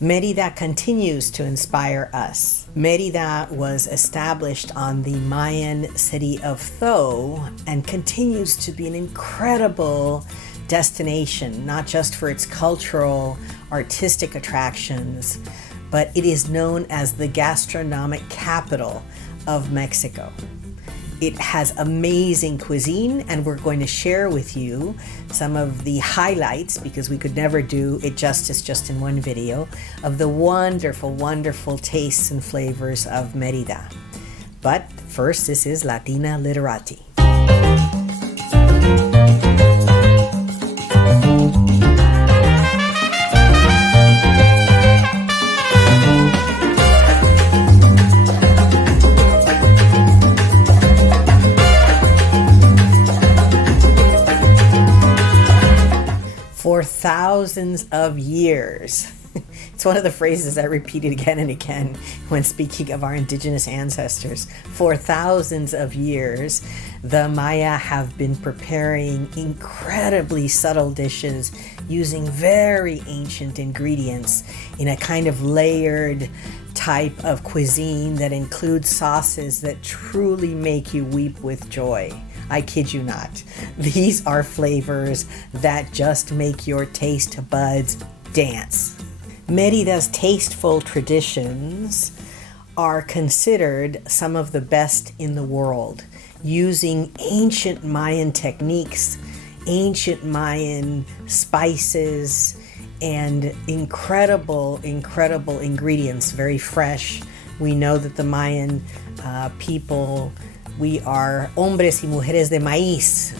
Mérida continues to inspire us. Mérida was established on the Mayan city of Tho and continues to be an incredible destination, not just for its cultural, artistic attractions, but it is known as the gastronomic capital of Mexico. It has amazing cuisine, and we're going to share with you some of the highlights, because we could never do it justice just in one video, of the wonderful, wonderful tastes and flavors of Mérida. But first, this is Latina Literati. For thousands of years. It's one of the phrases I repeated again and again when speaking of our indigenous ancestors. For thousands of years, the Maya have been preparing incredibly subtle dishes using very ancient ingredients in a kind of layered type of cuisine that includes sauces that truly make you weep with joy. I kid you not. These are flavors that just make your taste buds dance. Mérida's tasteful traditions are considered some of the best in the world, using ancient Mayan techniques, ancient Mayan spices, and incredible, incredible ingredients, very fresh. We know that the Mayan people, we are hombres y mujeres de maíz.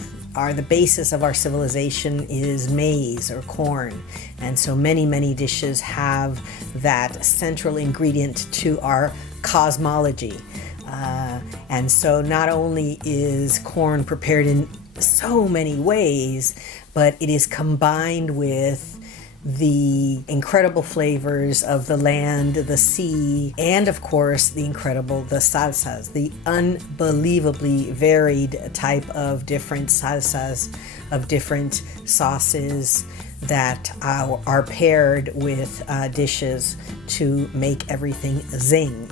The basis of our civilization is maize or corn. And so many, many dishes have that central ingredient to our cosmology. And so not only is corn prepared in so many ways, but it is combined with the incredible flavors of the land, the sea, and of course the salsas, the unbelievably varied type of different salsas, of different sauces that are paired with dishes to make everything zing.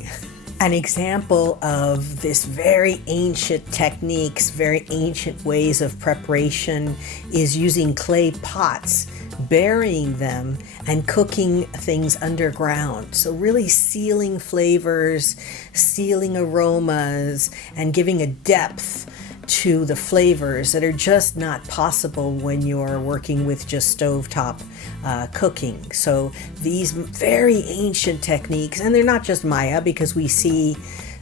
An example of this very ancient techniques, very ancient ways of preparation is using clay pots, burying them and cooking things underground. So really sealing flavors, sealing aromas, and giving a depth to the flavors that are just not possible when you're working with just stovetop cooking. So these very ancient techniques, and they're not just Maya, because we see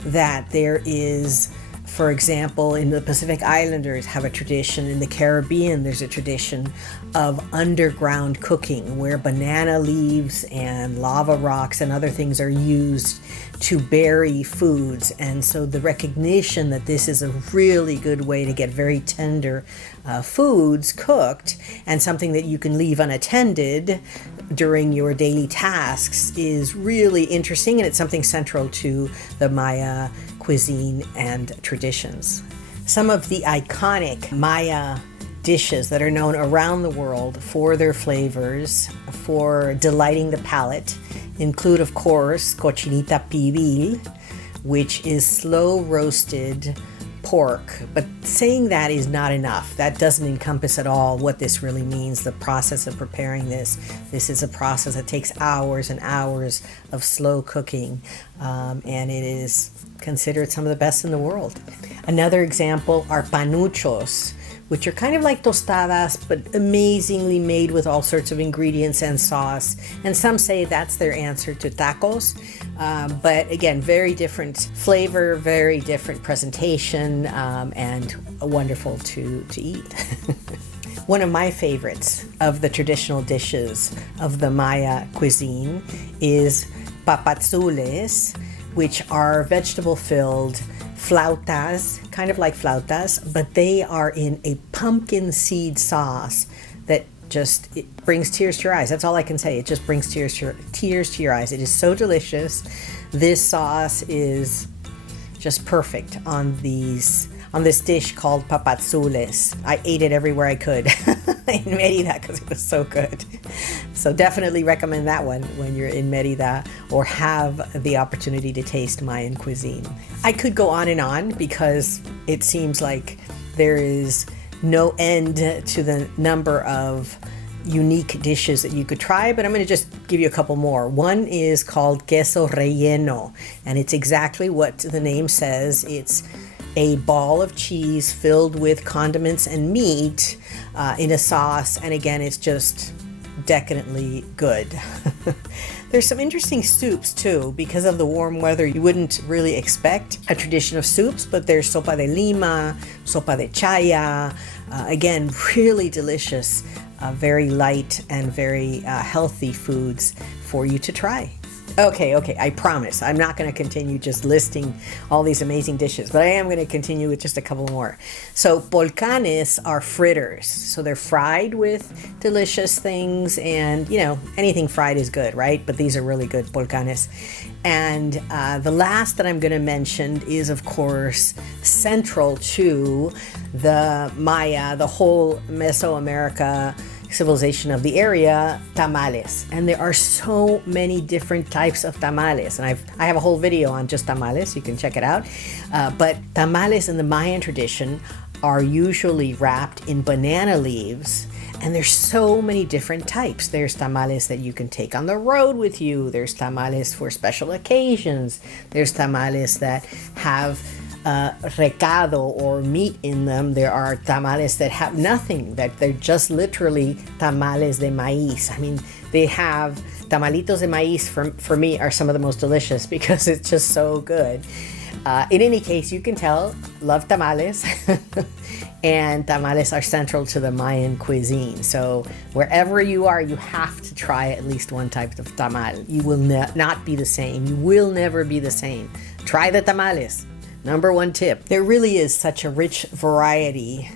that there is, for example, in the Pacific Islanders have a tradition, in the Caribbean there's a tradition of underground cooking where banana leaves and lava rocks and other things are used to bury foods. And so the recognition that this is a really good way to get very tender foods cooked, and something that you can leave unattended during your daily tasks, is really interesting, and it's something central to the Maya cuisine and traditions. Some of the iconic Maya dishes that are known around the world for their flavors, for delighting the palate, include, of course, cochinita pibil, which is slow roasted pork. But saying that is not enough. That doesn't encompass at all what this really means, the process of preparing this. This is a process that takes hours and hours of slow cooking, and it is considered some of the best in the world. Another example are panuchos, which are kind of like tostadas, but amazingly made with all sorts of ingredients and sauce. And some say that's their answer to tacos. But again, very different flavor, very different presentation, and wonderful to eat. One of my favorites of the traditional dishes of the Maya cuisine is papazules, which are vegetable-filled flautas, kind of like flautas, but they are in a pumpkin seed sauce that it brings tears to your eyes. That's all I can say. It just brings tears to your eyes. It is so delicious. This sauce is just perfect on this dish called papazules. I ate it everywhere I could in Mérida because it was so good. So definitely recommend that one when you're in Mérida or have the opportunity to taste Mayan cuisine. I could go on because it seems like there is no end to the number of unique dishes that you could try, but I'm going to just give you a couple more. One is called queso relleno, and it's exactly what the name says. It's a ball of cheese filled with condiments and meat in a sauce, and again, it's just decadently good. There's some interesting soups too. Because of the warm weather, you wouldn't really expect a tradition of soups, but there's sopa de lima, sopa de chaya, again, really delicious, very light and very healthy foods for you to try. Okay, I promise I'm not going to continue just listing all these amazing dishes, but I am going to continue with just a couple more. So volcanes are fritters. So they're fried with delicious things, and anything fried is good, right? But these are really good volcanes. And the last that I'm going to mention is, of course, central to the Maya, the whole Mesoamerica civilization of the area, tamales. And there are so many different types of tamales, and I have a whole video on just tamales. You can check it out. But tamales in the Mayan tradition are usually wrapped in banana leaves, and there's so many different types. There's tamales that you can take on the road with you. There's tamales for special occasions. There's tamales that have recado or meat in them. There are tamales that have nothing, that they're just literally tamales de maíz. I mean, they have tamalitos de maíz, for me, are some of the most delicious because it's just so good. In any case, you can tell, love tamales. And tamales are central to the Mayan cuisine. So wherever you are, you have to try at least one type of tamal. You will not be the same. You will never be the same. Try the tamales. Number one tip. There really is such a rich variety,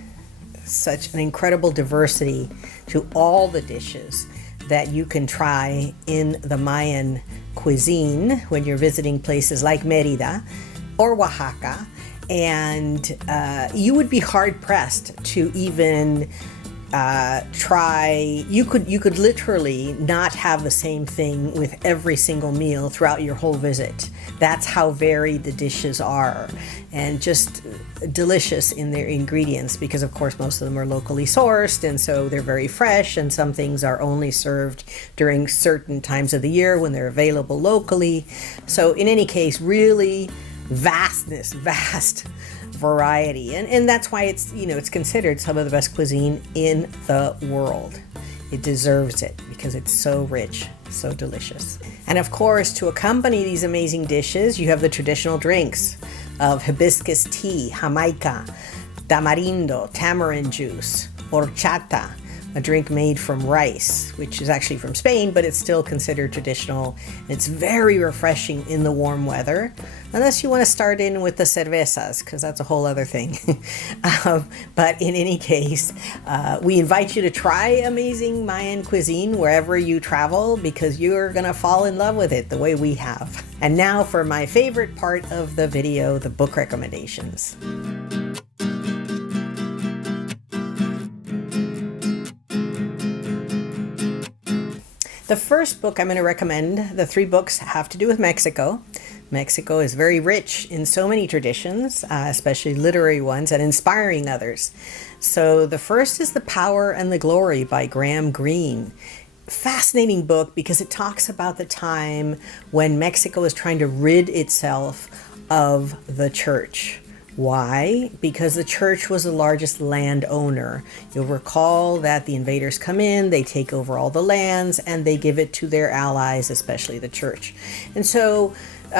such an incredible diversity to all the dishes that you can try in the Mayan cuisine when you're visiting places like Mérida or Oaxaca. And you would be hard pressed to even try. You could literally not have the same thing with every single meal throughout your whole visit. That's how varied the dishes are, and just delicious in their ingredients, because of course most of them are locally sourced, and so they're very fresh, and some things are only served during certain times of the year when they're available locally. So in any case, really vast variety, and that's why it's considered some of the best cuisine in the world. It deserves it because it's so rich, so delicious. And of course, to accompany these amazing dishes, you have the traditional drinks of hibiscus tea, jamaica, tamarindo, tamarind juice, horchata, a drink made from rice, which is actually from Spain, but it's still considered traditional. It's very refreshing in the warm weather, unless you want to start in with the cervezas, because that's a whole other thing. But in any case, we invite you to try amazing Mayan cuisine wherever you travel, because you're going to fall in love with it the way we have. And now for my favorite part of the video, the book recommendations. The first book I'm going to recommend, the 3 books have to do with Mexico. Mexico is very rich in so many traditions, especially literary ones, and inspiring others. So the first is The Power and the Glory by Graham Greene. Fascinating book because it talks about the time when Mexico is trying to rid itself of the church. Why? Because the church was the largest landowner. You'll recall that the invaders come in, they take over all the lands, and they give it to their allies, especially the church. And so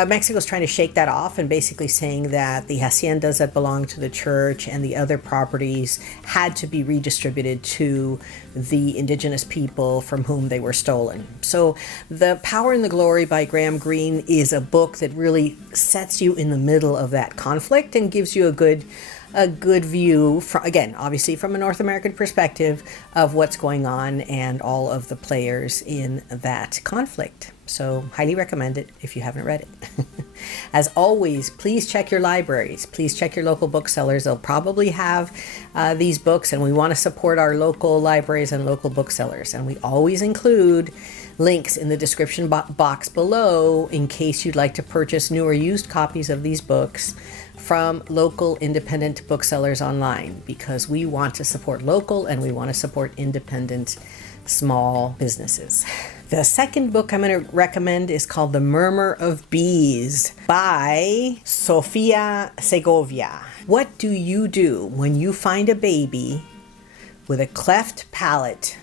Mexico's trying to shake that off and basically saying that the haciendas that belong to the church and the other properties had to be redistributed to the indigenous people from whom they were stolen. So The Power and the Glory by Graham Greene is a book that really sets you in the middle of that conflict and gives you a good a good view, from, again, obviously from a North American perspective, of what's going on and all of the players in that conflict. So highly recommend it if you haven't read it. As always, please check your libraries. Please check your local booksellers. They'll probably have these books, and we want to support our local libraries and local booksellers. And we always include links in the description box below in case you'd like to purchase new or used copies of these books from local independent booksellers online, because we want to support local and we want to support independent small businesses. The second book I'm going to recommend is called The Murmur of Bees by Sofia Segovia. What do you do when you find a baby with a cleft palate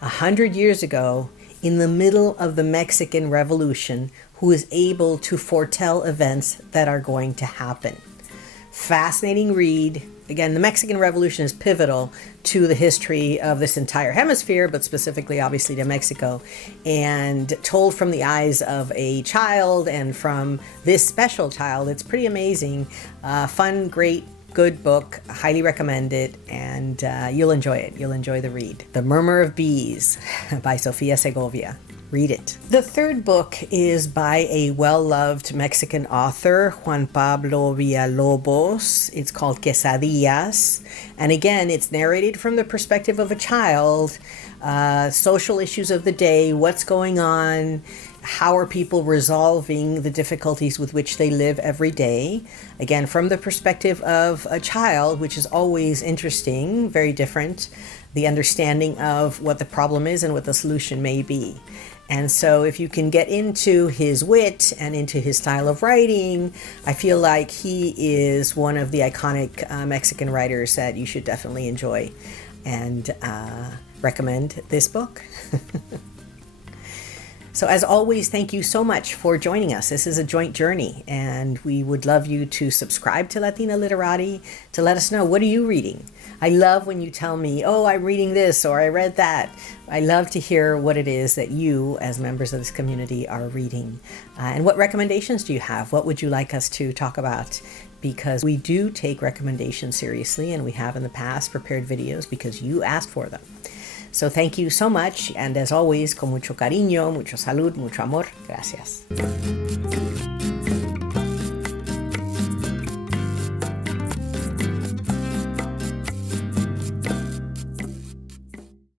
100 years ago in the middle of the Mexican Revolution who is able to foretell events that are going to happen? Fascinating read. Again, the Mexican Revolution is pivotal to the history of this entire hemisphere, but specifically, obviously, to Mexico, and told from the eyes of a child and from this special child. It's pretty amazing. Fun, great, good book. Highly recommend it, and you'll enjoy it. You'll enjoy the read. The Murmur of Bees by Sofia Segovia. Read it. The third book is by a well-loved Mexican author, Juan Pablo Villalobos. It's called Quesadillas. And again, it's narrated from the perspective of a child. Social issues of the day, what's going on, how are people resolving the difficulties with which they live every day. Again, from the perspective of a child, which is always interesting, very different, the understanding of what the problem is and what the solution may be. And so if you can get into his wit and into his style of writing, I feel like he is one of the iconic Mexican writers that you should definitely enjoy, and recommend this book. So as always, thank you so much for joining us. This is a joint journey, and we would love you to subscribe to Latina Literati to let us know, what are you reading? I love when you tell me, oh, I'm reading this or I read that. I love to hear what it is that you, as members of this community, are reading. And what recommendations do you have? What would you like us to talk about? Because we do take recommendations seriously, and we have in the past prepared videos because you asked for them. So thank you so much, and as always, con mucho cariño, mucho salud, mucho amor. Gracias.